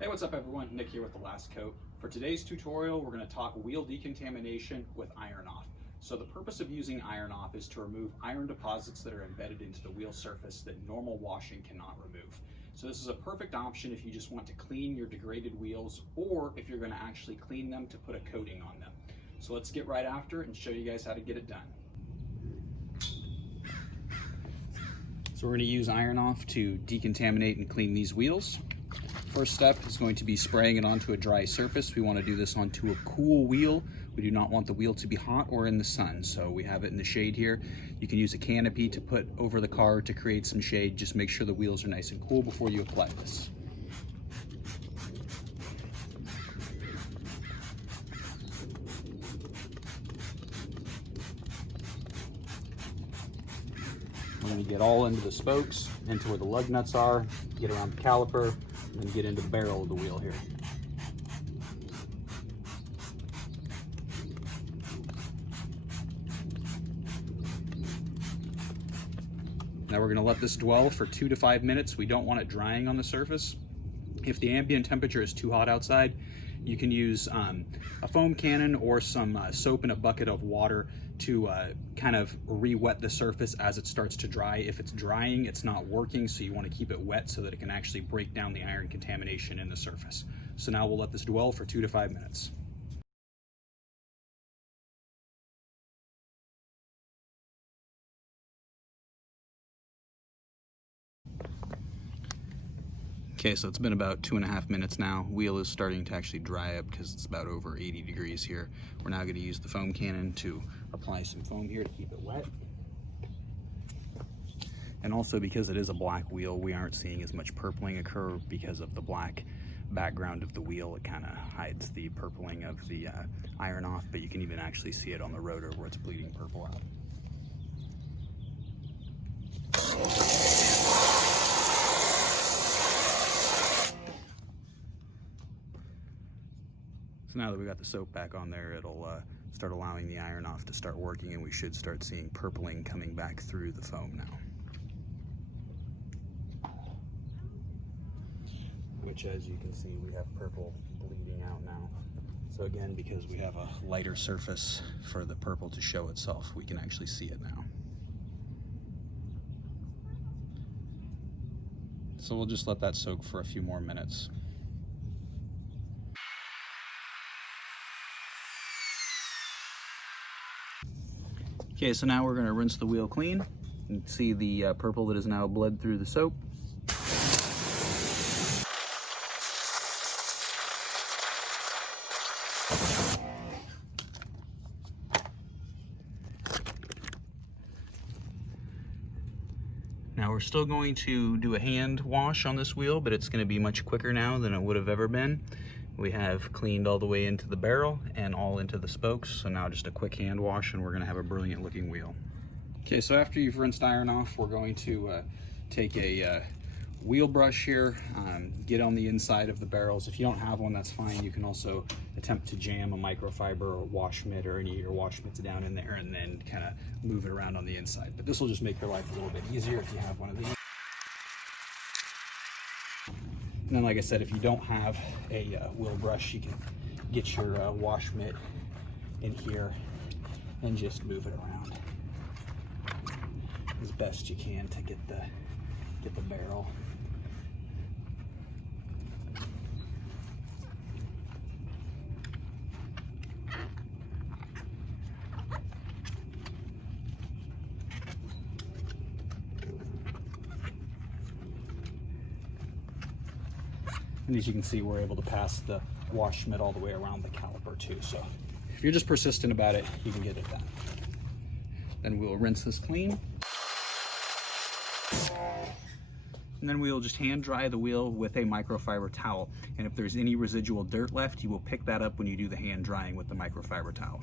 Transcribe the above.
Hey, what's up everyone? Nick here with The Last Coat. For today's tutorial, we're going to talk wheel decontamination with iron off. So the purpose of using iron off is to remove iron deposits that are embedded into the wheel surface that normal washing cannot remove. So this is a perfect option if you just want to clean your degraded wheels, or if you're going to actually clean them to put a coating on them. So let's get right after it and show you guys how to get it done. So we're going to use iron off to decontaminate and clean these wheels. First step is going to be spraying it onto a dry surface. We want to do this onto a cool wheel. We do not want the wheel to be hot or in the sun, so we have it in the shade here. You can use a canopy to put over the car to create some shade. Just make sure the wheels are nice and cool before you apply this. We're going to get all into the spokes, into where the lug nuts are, get around the caliper, and then get into the barrel of the wheel here. Now we're going to let this dwell for 2 to 5 minutes. We don't want it drying on the surface. If the ambient temperature is too hot outside, you can use a foam cannon or some soap in a bucket of water to kind of re-wet the surface as it starts to dry. If it's drying, it's not working, so you want to keep it wet so that it can actually break down the iron contamination in the surface. So now we'll let this dwell for 2 to 5 minutes. Okay, so it's been about 2.5 minutes now. Wheel is starting to actually dry up because it's about over 80 degrees here. We're now going to use the foam cannon to apply some foam here to keep it wet. And also, because it is a black wheel, we aren't seeing as much purpling occur because of the black background of the wheel. It kind of hides the purpling of the iron off, but you can even actually see it on the rotor where it's bleeding purple out. So now that we got the soap back on there, it'll start allowing the iron off to start working, and we should start seeing purpling coming back through the foam now. Which, as you can see, we have purple bleeding out now. So again, because we have a lighter surface for the purple to show itself, we can actually see it now. So we'll just let that soak for a few more minutes. Okay, so now we're going to rinse the wheel clean. You can see the purple that is now bled through the soap. Now we're still going to do a hand wash on this wheel, but it's going to be much quicker now than it would have ever been. We have cleaned all the way into the barrel and all into the spokes, so now just a quick hand wash and we're going to have a brilliant looking wheel. Okay, so after you've rinsed iron off, we're going to take a wheel brush here, get on the inside of the barrels. If you don't have one, that's fine. You can also attempt to jam a microfiber or wash mitt or any of your wash mitts down in there and then kind of move it around on the inside. But this will just make your life a little bit easier if you have one of these. And then, like I said, if you don't have a wheel brush, you can get your wash mitt in here and just move it around as best you can to get the barrel. And as you can see, we're able to pass the wash mitt all the way around the caliper too. So if you're just persistent about it, you can get it done. Then we'll rinse this clean. And then we'll just hand dry the wheel with a microfiber towel. And if there's any residual dirt left, you will pick that up when you do the hand drying with the microfiber towel.